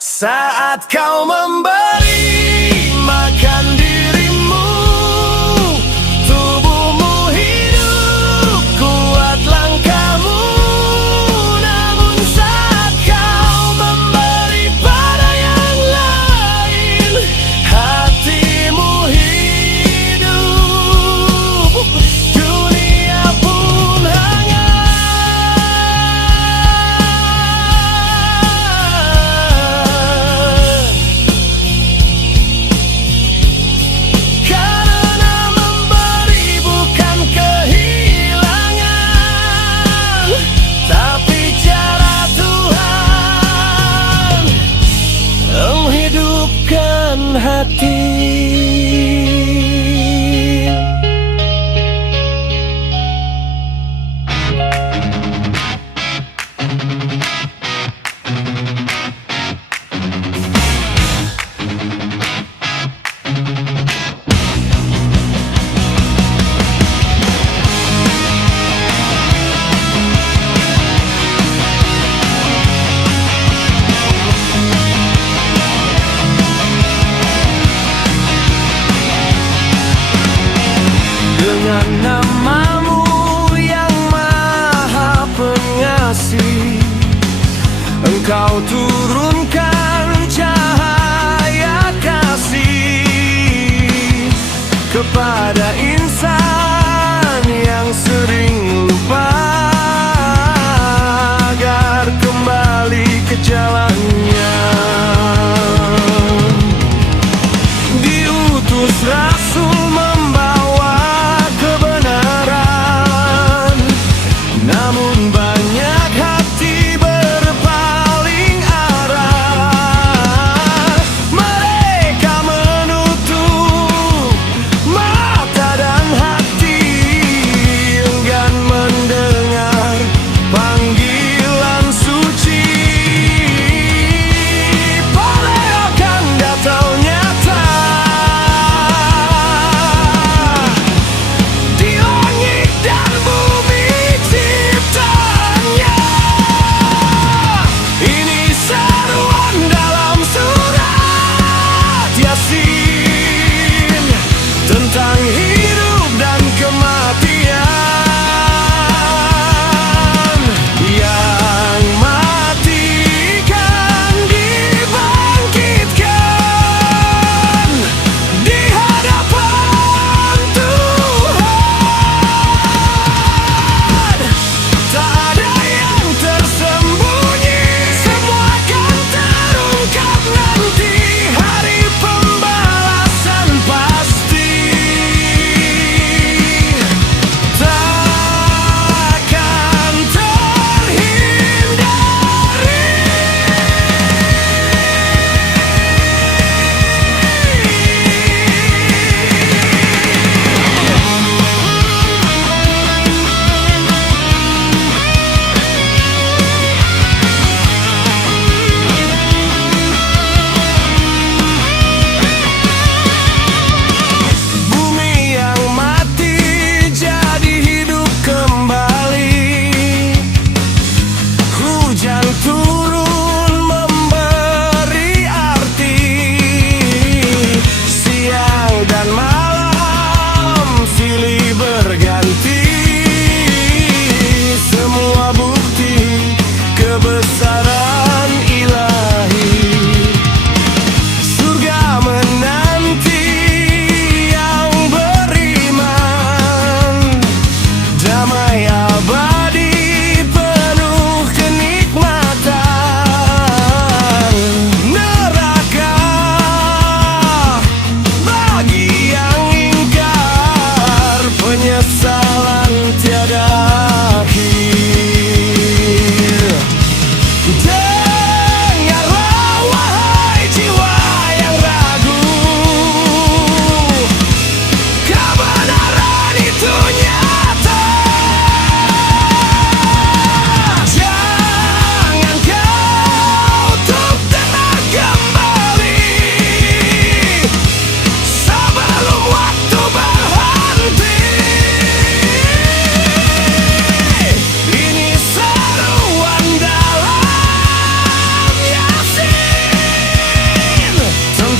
saat kau memberi makan dirimu, tubuhmu hidup, kuat langkahmu. Namun saat kau memberi pada yang lain, hatimu hidup, dunia pun hangat. Karena memberi bukan kehilangan, tapi cara Tuhan menghidupkan hati.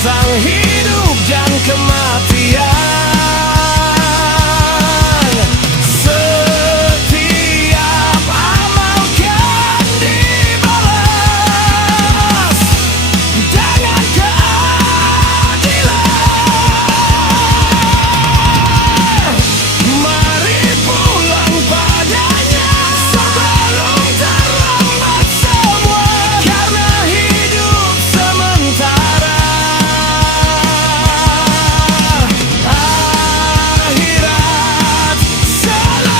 tentang hidup dan kematian. Setiap amal kan dibalas dengan keadilan. Mari pulang padanya sebelum terlambat semua, karena hidup sementara, akhirat selamanya.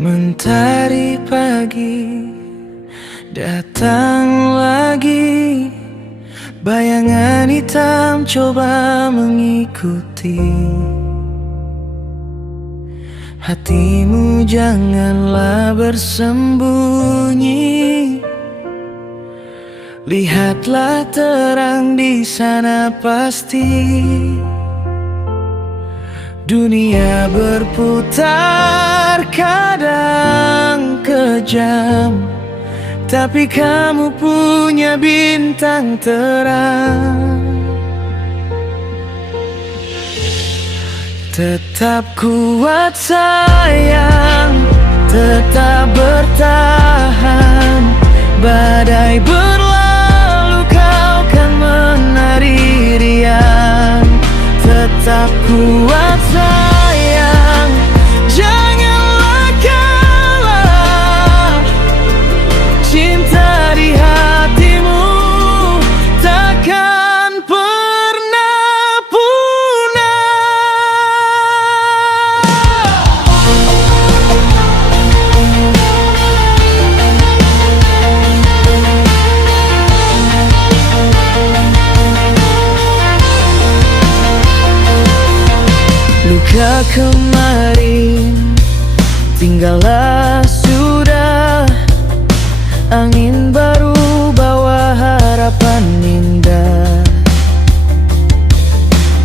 Mentari pagi datang lagi, bayangan hitam coba mengikuti. Hatimu janganlah bersembunyi, lihatlah terang di sana pasti. Dunia berputar kadang kejam, tapi kamu punya bintang terang. Tetap kuat sayang, tetap bertahan. Badai berlalu kau kan menari riang. Tetap kuat sayang, janganlah kalah. Cinta di hatimu takkan pernah punah. Luka kemarin tinggallah sudah, angin baru bawa harapan indah.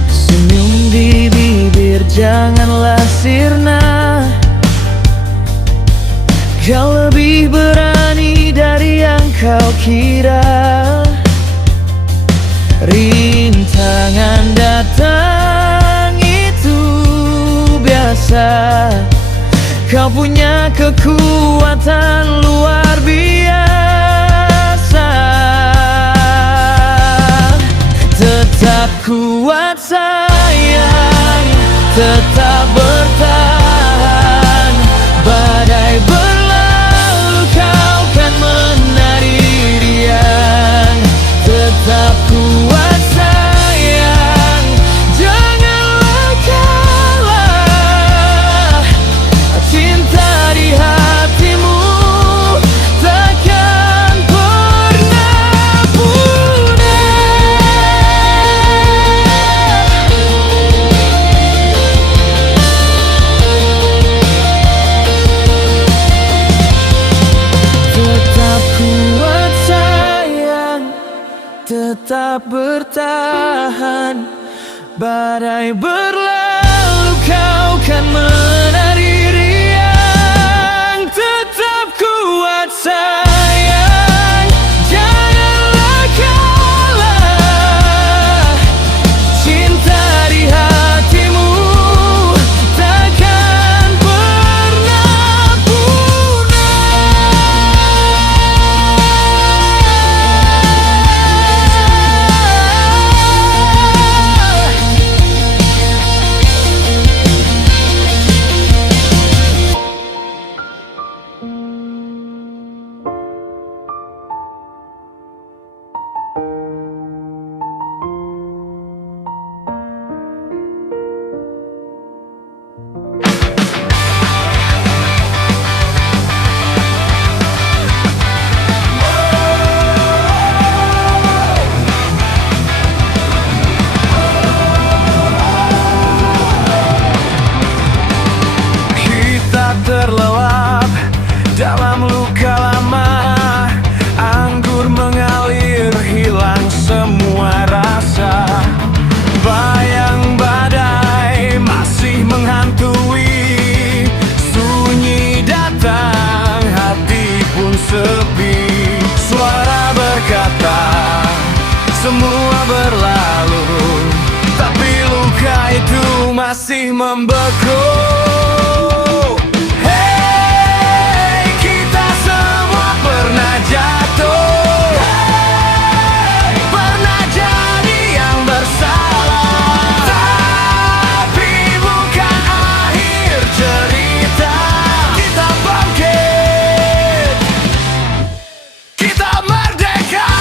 Senyum di bibir janganlah sirna, kau lebih berani dari yang kau kira. Rintangan datang itu biasa, kau punya kekuatan luar biasa. Tetap kuat sayang, tetap bertahan. Badai berlalu kau kan menari riang. Tetap kuat sayang, janganlah kalah. Cinta di hatimu takkan pernah punah. Tetap kuat sayang, tetap bertahan. Badai berlalu kau kan menari riang. Tetap kuat sayang, janganlah kalah. Cinta di hatimu takkan pernah punah. masih membeku. Hey, kita semua pernah jatuh, pernah jadi yang bersalah, tapi bukan akhir cerita. Kita bangkit, kita merdeka.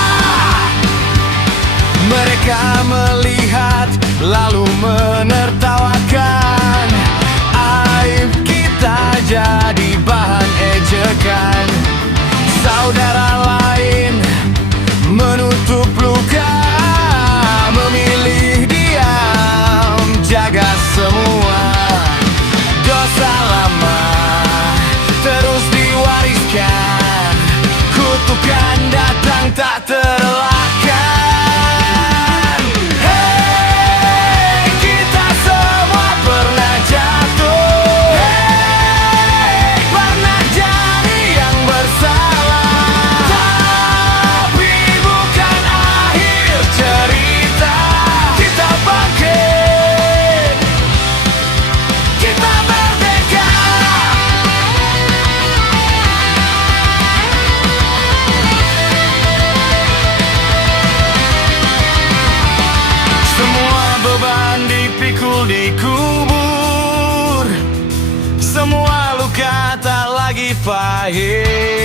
Mereka melihat lalu menertawakan, aib kita jadi bahan ejekan. Saudara lain menutup luka, memilih diam, jaga semua. Dosa lama terus diwariskan, kutukan datang tak terelakkan. Hey, kita semua pernah jatuh, hey, pernah jadi yang bersalah, tapi bukan akhir cerita. Kita bangkit, kita merdeka. Semua beban dipikul dikubur, semua luka tak lagi pahit.